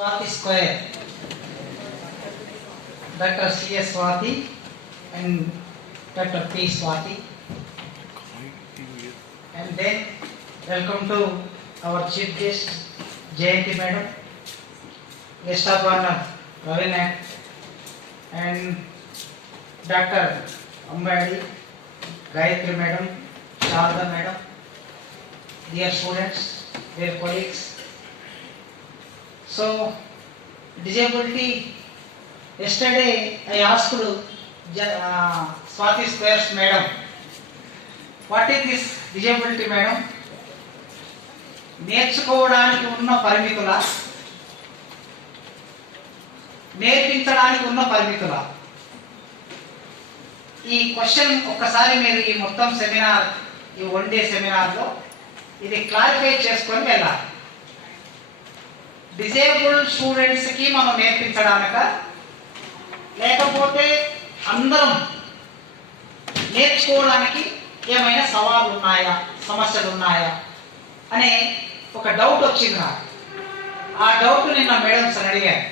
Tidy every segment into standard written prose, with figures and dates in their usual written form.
Swati Square, Dr. C.S. Swati and Dr. P. Swati. And then welcome to our chief guest, Jayanti Madam, guest of honor, Ravina, and Dr. Ambadi, Gayatri Madam, Sharda Madam, dear students, dear colleagues. So, disability, yesterday I asked Swati Squares Madam, what is this disability Madam? నేర్చుకోవడానికి ఉన్న పరిమితుల, నేర్పించడానికి ఉన్న పరిమితుల. ఈ question ఒక్కసారి మీరు ఈ మొత్తం సెమినార్, ఈ 1 డే సెమినార్లో ఇది క్లారిఫై చేసుకొని వెళ్ళాలి. డిజేబుల్డ్ స్టూడెంట్స్కి మనం నేర్పించడానిక, లేకపోతే అందరం నేర్చుకోవడానికి ఏమైనా సవాళ్ళు ఉన్నాయా, సమస్యలు ఉన్నాయా అనే ఒక డౌట్ వచ్చింది నాకు. ఆ డౌట్ నిన్న మేడమ్స్ అడిగాను.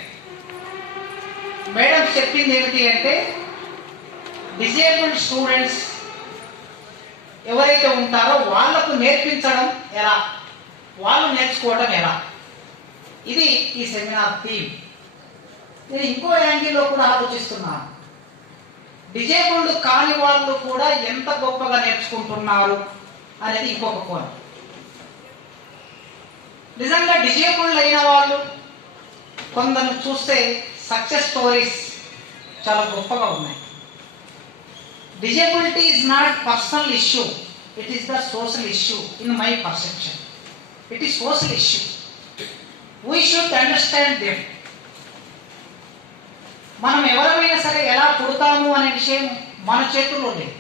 మేడం చెప్పింది ఏమిటి అంటే, డిజేబుల్డ్ స్టూడెంట్స్ ఎవరైతే ఉంటారో వాళ్లకు నేర్పించడం ఎలా, వాళ్ళు నేర్చుకోవడం ఎలా, ఇది ఈ సెమినార్ థీమ్. నేను ఇంకో యాంగిల్లో కూడా ఆలోచిస్తున్నాను. డిజేబుల్డ్ కాని వాళ్ళు కూడా ఎంత గొప్పగా నేర్చుకుంటున్నారు అనేది ఇంకొక కోణం. నిజంగా డిజేబుల్డ్ అయిన వాళ్ళు కొందరు చూస్తే సక్సెస్ స్టోరీస్ చాలా గొప్పగా ఉన్నాయి. Disability is not personal issue, it is the social issue in my perception. It is social issue. We should understand them. మనం ఎవరైనా సరే ఎలా పుడతాము అనే విషయం మన చేతుల్లో లేదు.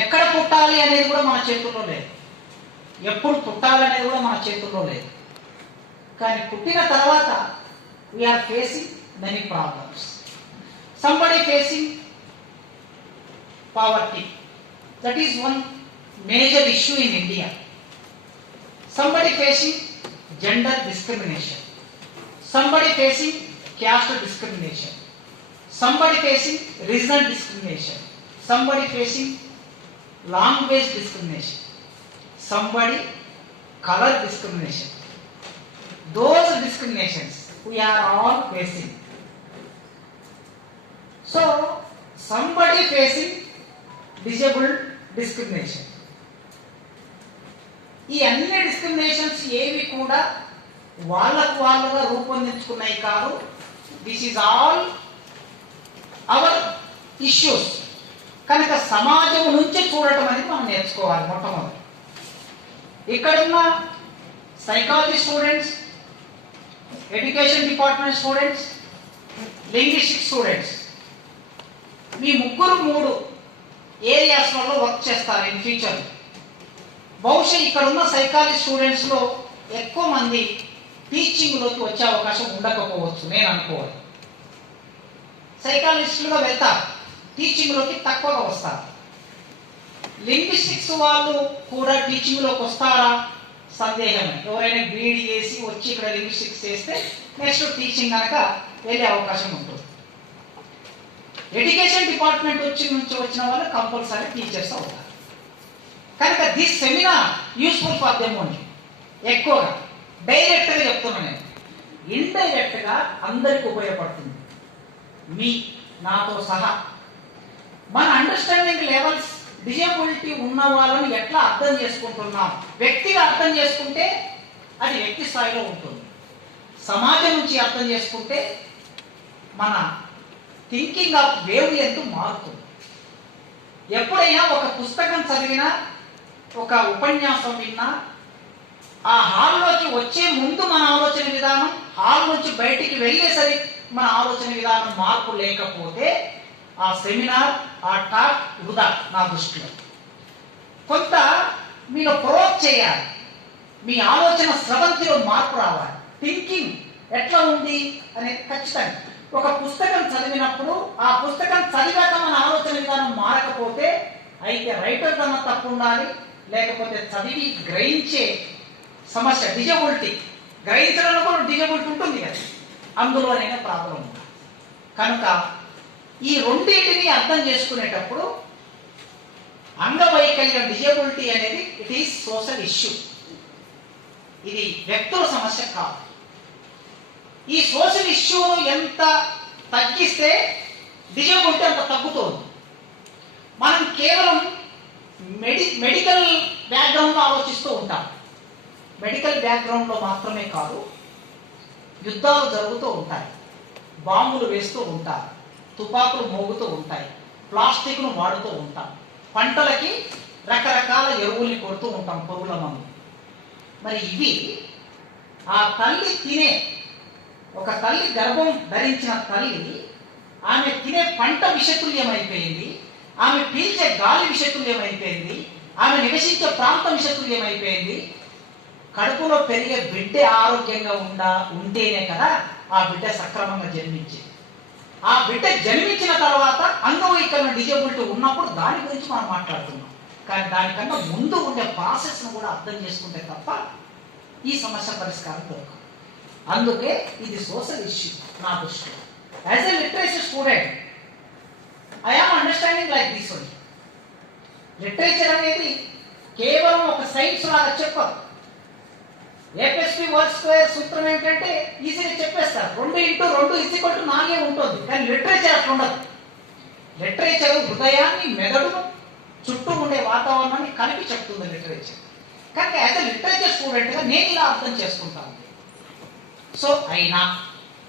ఎక్కడ పుట్టాలి అనేది కూడా మన చేతుల్లో లేదు. ఎప్పుడు పుట్టాలనేది కూడా మన చేతుల్లో లేదు. కానీ పుట్టిన తర్వాత we're facing many problems. Somebody facing poverty, that is one major issue in India. Somebody facing gender discrimination, somebody facing caste discrimination, somebody facing regional discrimination, somebody facing language discrimination, somebody color discrimination. Those discriminations we are all facing. So somebody facing disabled discrimination. ఈ అన్ని discriminations ఏవి కూడా వాళ్ళకు వాళ్ళుగా రూపొందించుకున్నాయి కాదు. This is all our issues. కనుక సమాజం నుంచి చూడటం అనేది మనం నేర్చుకోవాలి. మొట్టమొదటి ఇక్కడున్న psychology students, education department students, linguistic students, మీ ముగ్గురు 3 ఏరియాస్లలో వర్క్ చేస్తారు ఇన్ ఫ్యూచర్. బహుశా ఇక్కడ ఉన్న సైకాలజీ స్టూడెంట్స్ లో ఎక్కువ మంది టీచింగ్ లోకి వచ్చే అవకాశం ఉండకపోవచ్చు, నేను అనుకోవాలి. సైకాలజిస్టులుగా వెళ్తారు, టీచింగ్ లోకి తక్కువగా వస్తారు. లింగ్విస్టిక్స్ వాళ్ళు కూడా టీచింగ్ లోకి వస్తారా సందేహమే. ఎవరైనా బీఈడీ చేసి వచ్చి ఇక్కడ లింగ్విస్టిక్స్ చేస్తే నెక్స్ట్ టీచింగ్ కనుక వెళ్ళే అవకాశం ఉంటుంది. ఎడ్యుకేషన్ డిపార్ట్మెంట్ నుంచి వచ్చిన వాళ్ళు కంపల్సరీ టీచర్స్ అవుతారు. కనుక this seminar useful for them only. ఎక్కువగా డైరెక్ట్గా చెప్తున్నాను నేను, ఇండైరెక్ట్గా అందరికి ఉపయోగపడుతుంది. మీ నాతో సహా మన అండర్స్టాండింగ్ లెవెల్స్, డిజేబిలిటీ ఉన్న వాళ్ళని ఎట్లా అర్థం చేసుకుంటున్నాం, వ్యక్తిగా అర్థం చేసుకుంటే అది వ్యక్తి స్థాయిలో ఉంటుంది. సమాజం నుంచి అర్థం చేసుకుంటే మన థింకింగ్ ఆఫ్ వేవ్ లెంత్ మారుతుంది. ఎప్పుడైనా ఒక పుస్తకం చదివినా, ఒక ఉపన్యాసం విన్నా, ఆ హాల్లోకి వచ్చే ముందు మన ఆలోచన విధానం, హాల్ నుంచి బయటికి వెళ్ళేసరికి మన ఆలోచన విధానం మార్పు లేకపోతే ఆ సెమినార్, ఆ టాక్ వృధా నా దృష్టిలో. కొంత మీలో ప్రొవోక్ చేయాలి, మీ ఆలోచన స్రవంతిలో మార్పు రావాలి. థింకింగ్ ఎట్లా ఉంది అనేది ఖచ్చితంగా. ఒక పుస్తకం చదివినప్పుడు ఆ పుస్తకం చదివాక మన ఆలోచన విధానం మారకపోతే అయితే రైటర్ తప్పు ఉండాలి, లేకపోతే చదివి గ్రహించే సమస్య డిజబిలిటీ గ్రహించడంలో కూడా డిజబిలిటీ ఉంటుంది కదా, అందులోనైనా ప్రాబ్లం ఉంది. కనుక ఈ రెండింటిని అర్థం చేసుకునేటప్పుడు అంగవైకల్యం డిజబిలిటీ అనేది ఇట్ ఈస్ సోషల్ ఇష్యూ, ఇది వ్యక్తుల సమస్య కాదు. ఈ సోషల్ ఇష్యూను ఎంత తగ్గిస్తే డిజబిలిటీ అంత తగ్గుతుంది. మనం కేవలం మెడికల్ బ్యాక్గ్రౌండ్లో ఆలోచిస్తూ ఉంటాం. మెడికల్ బ్యాక్గ్రౌండ్లో మాత్రమే కాదు, యుద్ధాలు జరుగుతూ ఉంటాయి, బాంబులు వేస్తూ ఉంటారు, తుపాకులు మోగుతూ ఉంటాయి, ప్లాస్టిక్ను వాడుతూ ఉంటాం, పంటలకి రకరకాల ఎరువుల్ని కొడుతూ ఉంటాం, పురుగుల మందు. మరి ఇవి ఆ తల్లి తినే, ఒక తల్లి గర్భం ధరించిన తల్లి ఆమె తినే పంట విషతుల్యమైపోయింది, ఆమె పీల్చే గాలి విషతుల్యమైపోయింది, ఆమె నివసించే ప్రాంతం విషతుల్యమైపోయింది. కడుపులో పెరిగే బిడ్డ ఆరోగ్యంగా ఉంటేనే కదా ఆ బిడ్డ సక్రమంగా జన్మించేది. ఆ బిడ్డ జన్మించిన తర్వాత అంగవైకల్యం డిజబిలిటీ ఉన్నప్పుడు దాని గురించి మనం మాట్లాడుతున్నాం. కానీ దానికన్నా ముందు ఉండే ప్రాసెస్ను కూడా అర్థం చేసుకుంటే తప్ప ఈ సమస్య పరిష్కారం దొరకదు. అందుకే ఇది సోషల్ ఇష్యూ నా దృష్టిలో. As a literature student I am understanding like this only. Literature అనేది కేవలం ఒక సైన్స్ లాగా చెప్పదు. ఏపీఎస్పీ వర్క్ స్క్వేర్ సూత్రం ఏంటంటే ఈజీగా చెప్పేస్తారు, 2x2 = 4 ఉంటుంది. కానీ లిటరేచర్ అట్లా ఉండదు. లిటరేచర్ హృదయాన్ని, మెదడును, చుట్టూ ఉండే వాతావరణాన్ని కలిపి చెప్తుంది లిటరేచర్. కనుక యాజ్ ఎ లిటరేచర్ స్టూడెంట్గా నేను ఇలా అర్థం చేసుకుంటాను. సో అయినా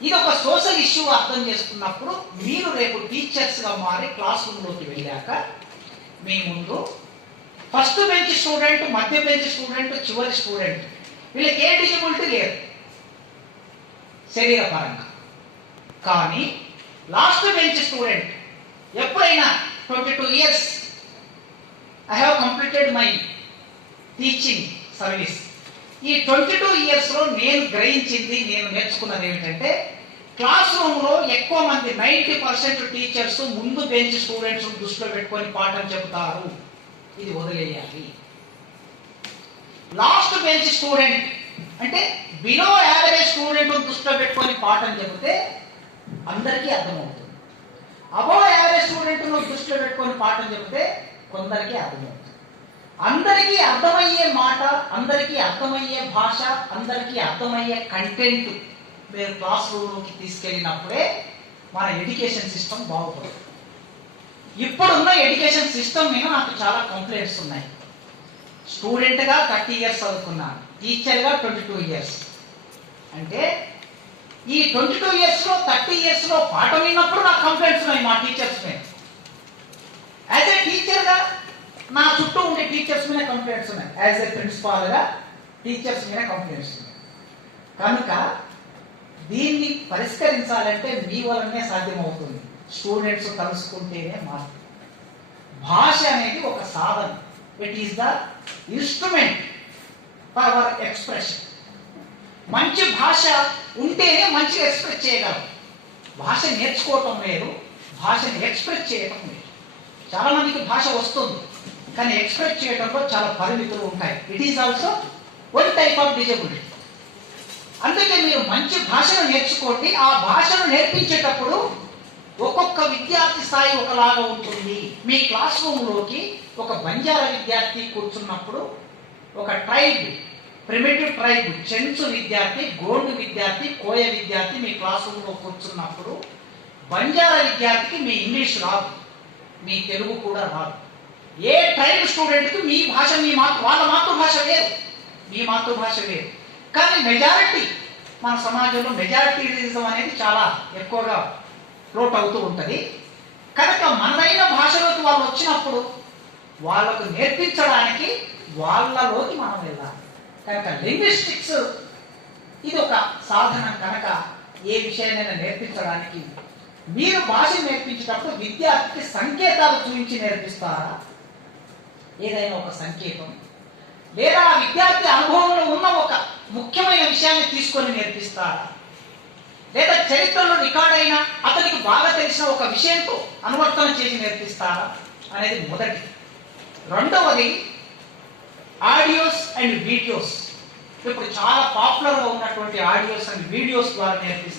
ఇది ఒక సోషల్ ఇష్యూ అర్థం చేసుకున్నప్పుడు మీరు రేపు టీచర్స్గా మారి క్లాస్ రూమ్లోకి వెళ్ళాక మీ ముందు ఫస్ట్ బెంచ్ స్టూడెంట్, మధ్య బెంచ్ స్టూడెంట్, చివరి స్టూడెంట్, వీళ్ళకి ఏ డిజబిలిటీ లేదు శరీరపరంగా. కానీ లాస్ట్ బెంచ్ స్టూడెంట్ ఎప్పుడైనా 22 years I have completed my teaching service. ఈ 22 yearsలో నేను గ్రహించింది, నేను నేర్చుకున్నది ఏమిటంటే క్లాస్ రూమ్లో ఎక్కువ మంది 90% టీచర్స్ ముందు బెంచ్ స్టూడెంట్స్ దృష్టిలో పెట్టుకొని పాఠం చెబుతారు. ఇది వదిలేయాలి. లాస్ట్ బెంచ్ స్టూడెంట్ అంటే బిలో యావరేజ్ స్టూడెంట్ దృష్టిలో పెట్టుకొని పాఠం చెబితే అందరికీ అర్థమవుతుంది. అబోవ్ యావరేజ్ స్టూడెంట్ దృష్టిలో పెట్టుకొని పాఠం చెబితే కొందరికి అర్థమవుతుంది. అందరికీ అర్థమయ్యే మాట, అందరికీ అర్థమయ్యే భాష, అందరికీ అర్థమయ్యే కంటెంట్ మీరు క్లాస్ రూమ్లోకి తీసుకెళ్ళినప్పుడే మన ఎడ్యుకేషన్ సిస్టమ్ బాగుపడుతుంది. ఇప్పుడున్న ఎడ్యుకేషన్ సిస్టమ్ మీద నాకు చాలా కంప్లైంట్స్ ఉన్నాయి. స్టూడెంట్గా 30 years చదువుకున్నాను, టీచర్గా 22 years. అంటే ఈ 22 yearsలో 30 yearsలో పాఠం విన్నప్పుడు నాకు కంప్లైంట్స్ ఉన్నాయి మా టీచర్స్ మీద. యాజ్ ఏ టీచర్గా నా చుట్టూ ఉండే టీచర్స్ మీద కంప్లైంట్స్ ఉన్నాయి. యాజ్ ఏ ప్రిన్సిపాల్గా టీచర్స్ మీద కంప్లైంట్స్ ఉన్నాయి. కనుక దీన్ని పరిష్కరించాలంటే మీ వల్లనే సాధ్యమవుతుంది. స్టూడెంట్స్ కలుసుకుంటేనే మార్పు. భాష అనేది ఒక సాధన. It is the instrument for our expression. మంచి భాష ఉంటేనే మంచిగా ఎక్స్ప్రెస్ చేయగలం. భాష నేర్చుకోవటం లేదు, భాషని ఎక్స్ప్రెస్ చేయటం లేదు. చాలా మందికి భాష వస్తుంది, కానీ ఎక్స్ప్రెస్ చేయడంలో చాలా పరిమితులు ఉంటాయి. It is also one type of disability. అందుకే మీరు మంచి భాషను నేర్చుకోండి. ఆ భాషను నేర్పించేటప్పుడు ఒక్కొక్క విద్యార్థి స్థాయి ఒకలాగా ఉంటుంది. మీ క్లాస్ రూమ్లోకి ఒక బంజారా విద్యార్థి కూర్చున్నప్పుడు, ఒక ట్రైబ్, ప్రిమిటివ్ ట్రైబ్, చెంచు విద్యార్థి, గోండు విద్యార్థి, కోయ విద్యార్థి మీ క్లాస్ రూమ్లో కూర్చున్నప్పుడు బంజారా విద్యార్థికి మీ ఇంగ్లీష్ రాదు, మీ తెలుగు కూడా రాదు. ఏ ట్రైబ్ స్టూడెంట్కి మీ భాష, వాళ్ళ మాతృభాష వేరు, మీ మాతృభాష వేరు. కానీ మెజారిటీ, మన సమాజంలో మెజారిటీరిజం అనేది చాలా ఎక్కువగా ఫ్లోట్ అవుతూ ఉంటుంది. కనుక మనదైన భాషలోకి వాళ్ళు వచ్చినప్పుడు వాళ్ళకు నేర్పించడానికి వాళ్ళలోకి మనం వెళ్ళాలి. కనుక లింగ్విస్టిక్స్ ఇది ఒక సాధనం. కనుక ఏ విషయాన్నైనా నేర్పించడానికి మీరు భాష నేర్పించేటప్పుడు విద్యార్థికి సంకేతాలు చూపించి నేర్పిస్తారా? ఏదైనా ఒక సంకేతం, లేదా ఆ విద్యార్థి అనుభవంలో ఉన్న ఒక ముఖ్యమైన విషయాన్ని తీసుకొని నేర్పిస్తారా? లేదా చరిత్రలో రికార్డ్ అయిన అతనికి బాగా తెలిసిన ఒక విషయంతో అనువర్తనం చేసి నేర్పిస్తారా అనేది మొదటి. రెండవది ఆడియోస్ అండ్ వీడియోస్. ఇప్పుడు చాలా పాపులర్గా ఉన్నటువంటి ఆడియోస్ అండ్ వీడియోస్ ద్వారా నేర్పిస్తాను.